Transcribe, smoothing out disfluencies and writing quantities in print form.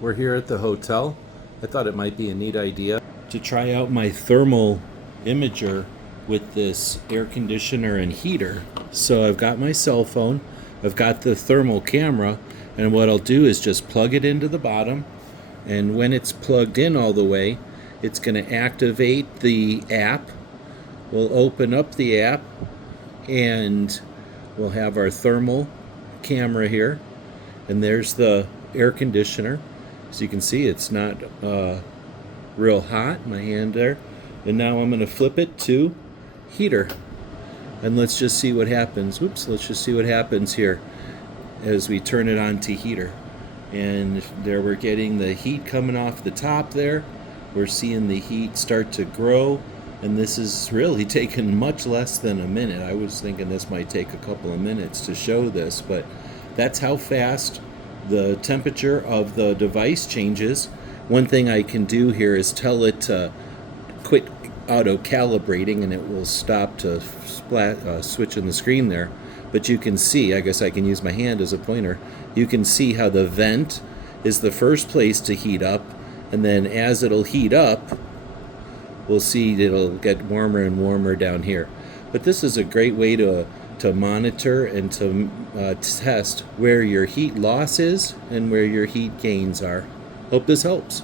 We're here at the hotel. I thought it might be a neat idea to try out my thermal imager with this air conditioner and heater. So I've got my cell phone, I've got the thermal camera, and what I'll do is just plug it into the bottom, and when it's plugged in all the way, it's going to activate the app. We'll open up the app and we'll have our thermal camera here, and there's the air conditioner. So you can see it's not real hot, my hand there. And now I'm going to flip it to heater. And let's just see what happens. Whoops, let's just see what happens here as we turn it on to heater. And there we're getting the heat coming off the top there. We're seeing the heat start to grow. And this is really taking much less than a minute. I was thinking this might take a couple of minutes to show this, but that's how fast the temperature of the device changes. One thing I can do here is tell it to quit auto-calibrating, and it will stop to switch on the screen there. But you can see, I guess I can use my hand as a pointer, you can see how the vent is the first place to heat up, and then as it'll heat up, we'll see it'll get warmer and warmer down here. But this is a great way to monitor and to test where your heat loss is and where your heat gains are. Hope this helps.